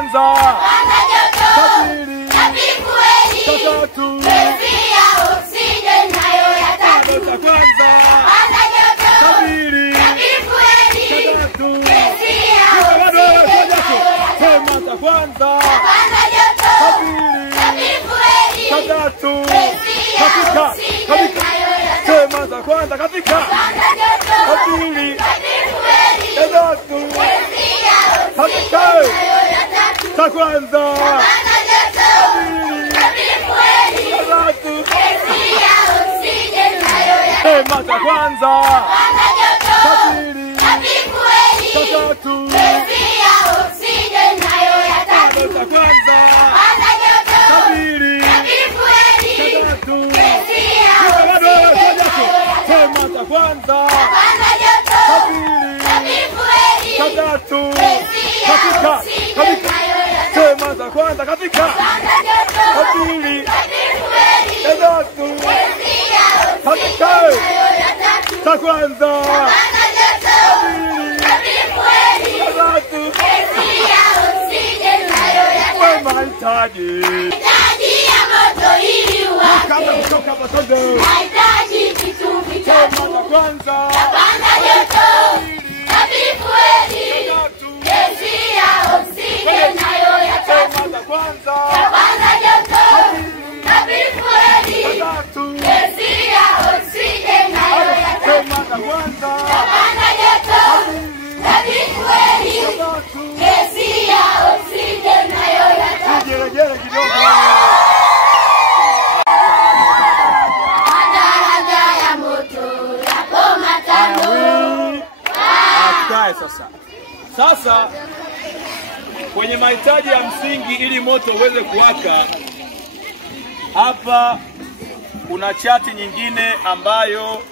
kwanza, cha pili, cha tatu, cha kwanza, cha pili, cha tatu, sema cha kwanza, cha pili, cha tatu, katika, sema cha kwanza, katika, cha pili, cha tatu, katika, cha kwanza, sema cha kwanza, cha pili, cha tatu, cha kwanza, cha pili, cha tatu, sema cha kwanza, cha pili, cha tatu, katika, sema cha kwanza, katika, cha pili, cha tatu, katika, cha kwanza, mahitaji ya moto ili kama kutoka moto, mahitaji vitu vitatu. Kwanza joto, fueli, gesi ya oksijeni nayo ya tatu. kwanza joto, fueli, gesi ya oksijeni nayo ya tatu. kwanza joto, fueli, gesi ya oksijeni nayo ya tatu. Jerejere kidogo. Madaraja ya moto yapo matano. Sasa kwenye mahitaji ya msingi ili moto uweze kuwaka, hapa kuna chati nyingine ambayo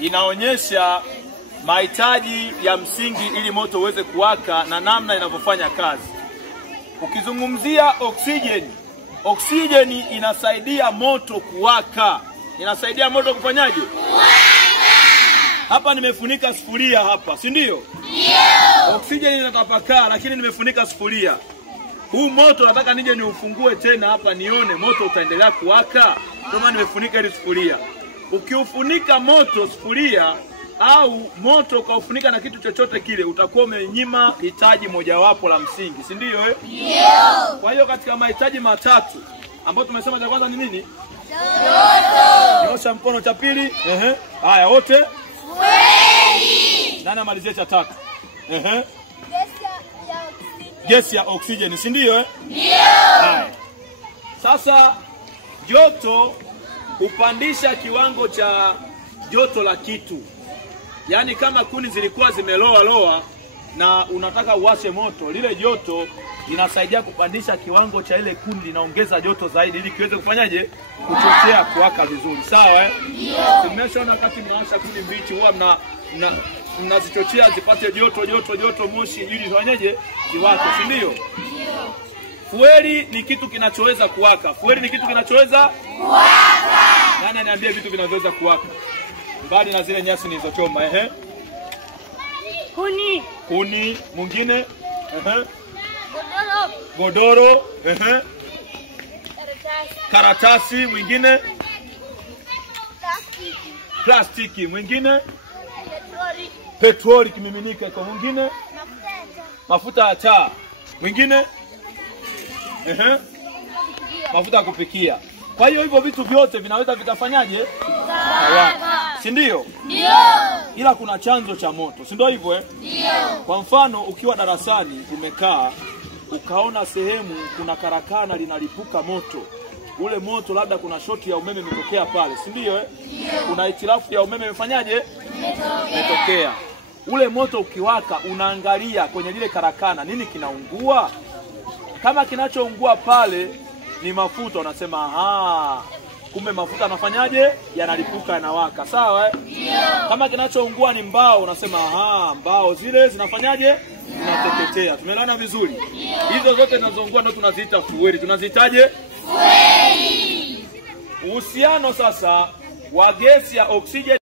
inaonyesha mahitaji ya msingi ili moto uweze kuwaka na namna inavyofanya kazi. Ukizungumzia oksijeni inasaidia moto kuwaka. Inasaidia moto kufanyaje? Hapa nimefunika sufuria hapa, si ndio? Ndio. Oksijeni inatapakaa lakini nimefunika sufuria. Huu moto nataka nije niufungue tena hapa nione moto utaendelea kuwaka. Ndio maana nimefunika ile sufuria. Ukiufunika moto sufuria au moto ukaufunika na kitu chochote kile, utakuwa umenyima hitaji mojawapo la msingi, si ndio eh? Ndio. Kwa hiyo katika mahitaji matatu ambayo tumesema, cha kwanza ni nini? Joto. Nyosha mkono. Cha pili, haya wote. Fueli. Nani amalizie cha tatu? Gesi ya oksijeni, si ndio eh? Ndio. Haya. Sasa joto hupandisha kiwango cha joto la kitu. Yaani kama kuni zilikuwa zimeloa na unataka uwashe moto, lile joto linasaidia kupandisha kiwango cha ile kuni, linaongeza joto zaidi ili kiweze kufanyaje? Kuchochea kuwaka vizuri. Sawa eh? Ndio. Tumeshaona wakati mnawasha kuni mbichi huwa mnazichochea zipate joto moshi ili zifanyaje? Ziwake, si ndio? Ndio. Fueli ni kitu kinachoweza kuwaka. Fueli ni kitu kinachoweza kuwaka. Nani aniambie vitu vinavyoweza kuwaka? Mbali na zile nyasi nilizochoma, Kuni, mwingine? Godoro, Karatasi, mwingine? Plastiki, mwingine? Petroli kimiminika, kwa mwingine? Mafuta ya taa, mwingine? Mafuta ya kupikia. Kwa hiyo hivyo vitu vyote vinaweza vikafanyaje? Si ndio? Ndio. Ila kuna chanzo cha moto, si ndio hivyo eh? Ndio. Kwa mfano ukiwa darasani umekaa, ukaona sehemu kuna karakana linalipuka moto. Ule moto labda kuna shoti ya umeme imetokea pale, si ndio eh? Ndio. Kuna hitilafu ya umeme imefanyaje? Imetokea. Ule moto ukiwaka, unaangalia kwenye lile karakana nini kinaungua. Kama kinachoungua pale ni mafuta, unasema kumbe mafuta yanafanyaje? Yanalipuka, yanawaka. Sawa eh? Ndio. Kama kinachoungua ni mbao, unasema mbao zile zinafanyaje? Zinateketea. Tumeelewana vizuri? Ndio. Hizo zote zinazoungua ndio tunaziita fueli. Tunazitaje? Fueli. Uhusiano sasa wa gesi ya oksijeni